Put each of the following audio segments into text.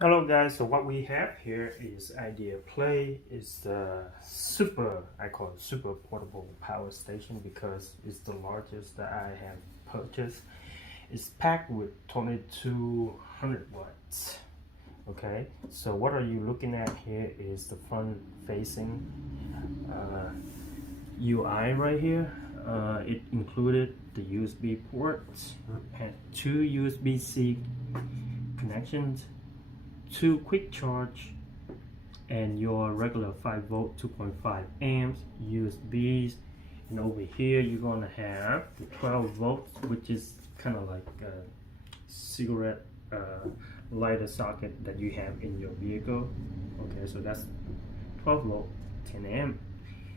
Hello guys, so what we have here is IDEAPLAY. It's the I call it super portable power station because it's the largest that I have purchased. It's packed with 2200 watts. Okay, so what are you looking at here is the front facing UI right here. It included the USB ports, had two USB-C connections, two quick charge, and your regular 5 volt 2.5 amps USBs. And over here you're gonna have the 12 volts, which is kind of like a cigarette lighter socket that you have in your vehicle. Okay, so that's 12 volt 10 amp.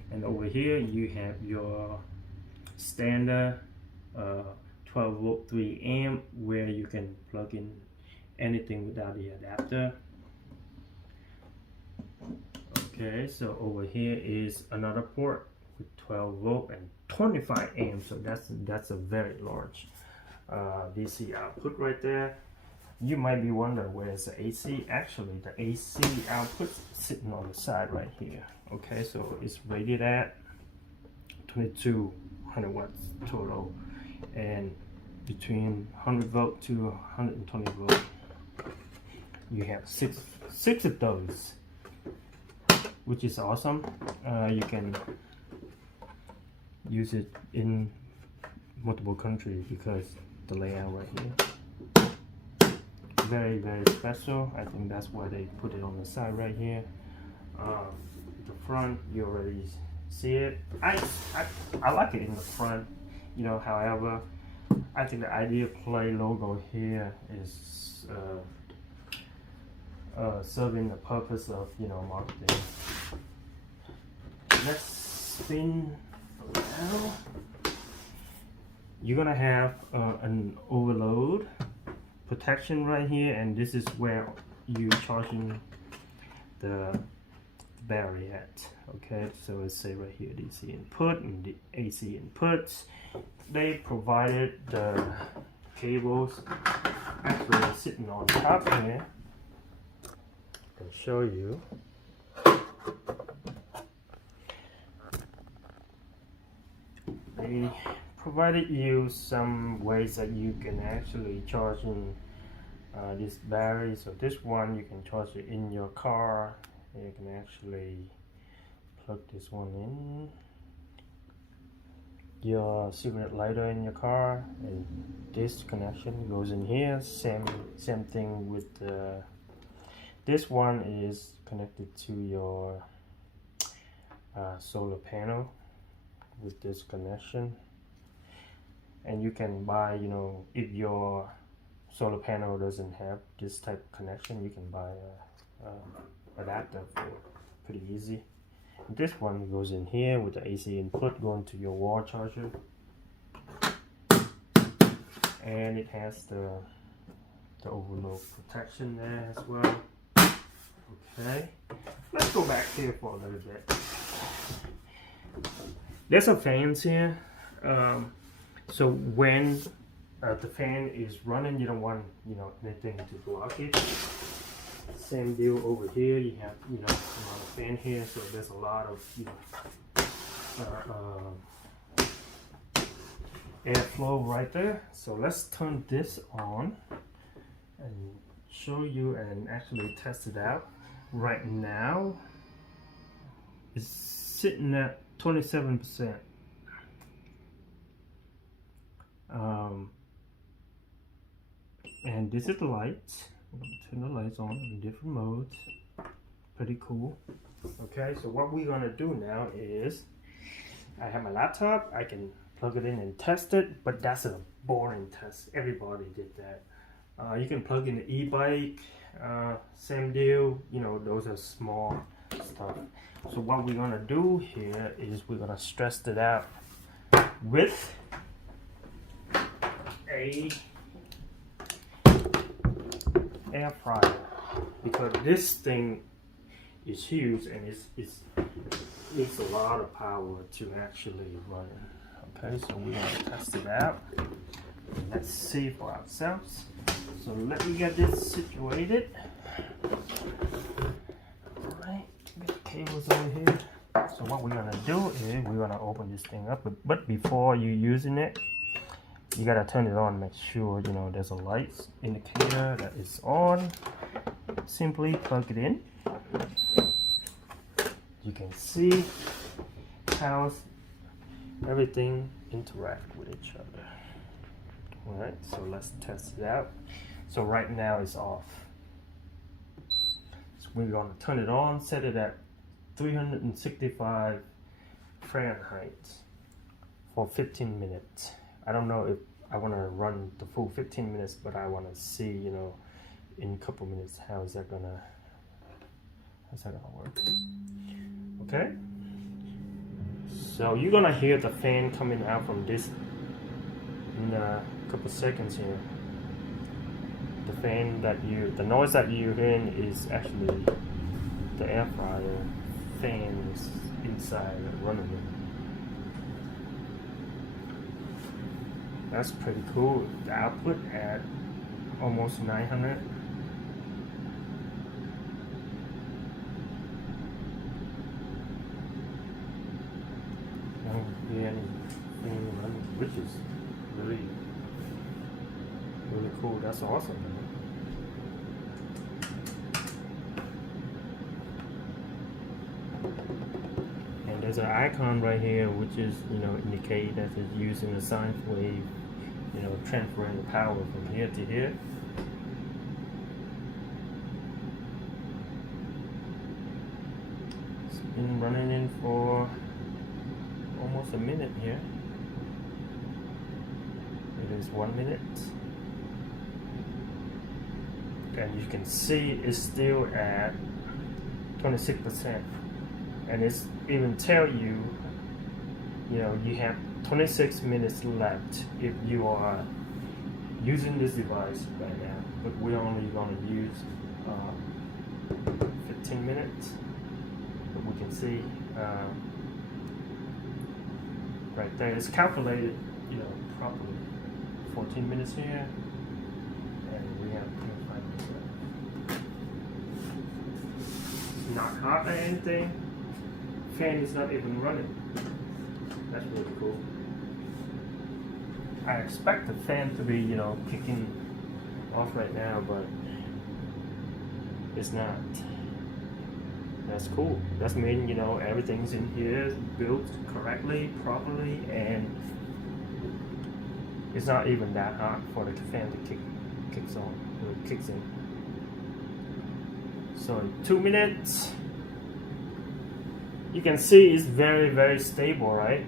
And over here you have your standard 12 volt 3 amp where you can plug in anything without the adapter. Okay, so over here is another port with 12 volt and 25 amps, so that's a very large DC output right there. You might be wondering where's the AC. Actually, the AC output is sitting on the side right here. Okay, so it's rated at 2200 watts total, and between 100 volt to 120 volt. You have six of those, which is awesome. You can use it in multiple countries because the layout right here, very special. I think that's why they put it on the side right here. The front, you already see it. I like it in the front, you know. However, I think the IDEAPLAY logo here is serving the purpose of, you know, marketing. Let's spin around. You're gonna have an overload protection right here, and this is where you charging the battery at. Okay, so it's say right here DC input and the AC inputs. They provided the cables actually sitting on top here. I'll show you. They provided you some ways that you can actually charge in this battery. So this one you can charge it in your car. You can actually plug this one in your cigarette lighter in your car, and this connection goes in here. Same thing with this one is connected to your solar panel with this connection. And you can buy, you know, if your solar panel doesn't have this type of connection, you can buy a adapter for pretty easy. This one goes in here with the AC input going to your wall charger, and it has the overload protection there as well. Okay, let's go back here for a little bit. There's some fans here. So when the fan is running, you don't want, you know, anything to block it. Same deal over here. You have, you know, another fan here, so there's a lot of, you know, airflow right there. So let's turn this on and show you and actually test it out. Right now it's sitting at 27%. And this is the lights. I'm going to turn the lights on in different modes. Pretty cool. Okay, so what we're going to do now is, I have my laptop. I can plug it in and test it, but that's a boring test. Everybody did that. You can plug in the e-bike, same deal. You know, those are small stuff. So what we're going to do here is we're going to stress it out with a air fryer, because this thing is huge and it needs a lot of power to actually run it. Okay, so we're going to test it out and let's see for ourselves. So let me get this situated. handles over here. So what we're gonna do is we're gonna open this thing up, but before you using it, you gotta turn it on. Make sure you know there's a light indicator that is on. Simply plug it in. You can see how everything interact with each other. All right, so let's test it out. So right now it's off. So we're gonna turn it on, set it at 365 Fahrenheit for 15 minutes. I don't know if I want to run the full 15 minutes, but I want to see, you know, in a couple minutes how's that gonna work. Okay, so you're gonna hear the fan coming out from this in a couple seconds here. The noise that you're hearing is actually the air fryer fans inside running it. That's pretty cool. The output at almost 900. I don't hear anything running, which is really cool. That's awesome. And there's an icon right here which is, you know, indicate that it's using a sine wave, you know, transferring the power from here to here. It's been running in for almost a minute here. It is 1 minute. And you can see it's still at 26%, and it's even tell you, you know, you have 26 minutes left if you are using this device right now, but we're only going to use 15 minutes. But we can see right there, it's calculated, you know, properly. 14 minutes here, and we have 25 minutes left. It's not hot or anything. Fan is not even running. That's really cool. I expect the fan to be, you know, kicking off right now, but it's not. That's cool. That's mean, you know, everything's in here built correctly, properly, and it's not even that hot for the fan to kicks in. So in 2 minutes, you can see it's very stable, right?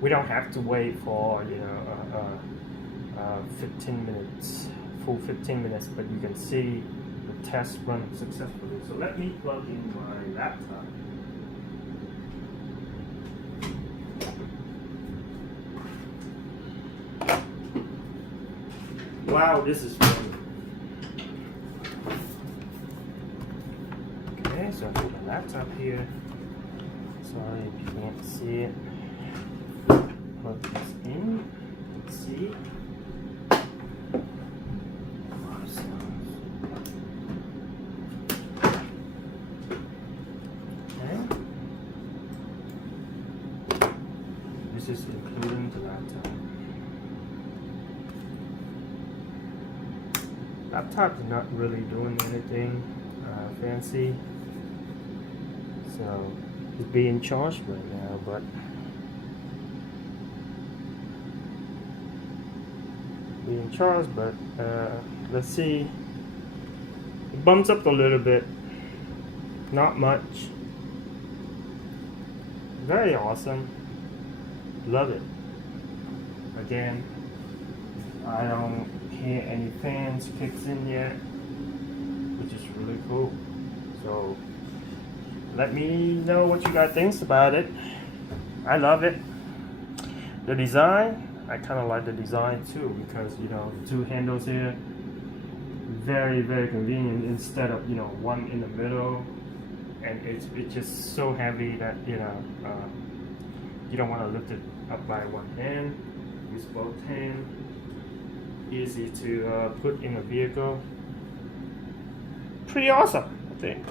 We don't have to wait for, you know, 15 minutes, full 15 minutes, but you can see the test run successfully. So let me plug in my laptop. Wow, this is fun. Okay, so I put my laptop here. Sorry if you can't see it. Plug this in. Let's see. Okay. This is including the laptop. Laptop is not really doing anything fancy, so it's being charged right now, but let's see, it bumps up a little bit, not much. Very awesome, love it. Again, I don't hear any fans kicks in yet, which is really cool. So let me know what you guys think about it. I love it. The design, I kind of like the design too, because, you know, the two handles here, very convenient, instead of, you know, one in the middle, and it's just so heavy that, you know, you don't want to lift it up by one hand. Use both hands. Easy to put in a vehicle. Pretty awesome, I think.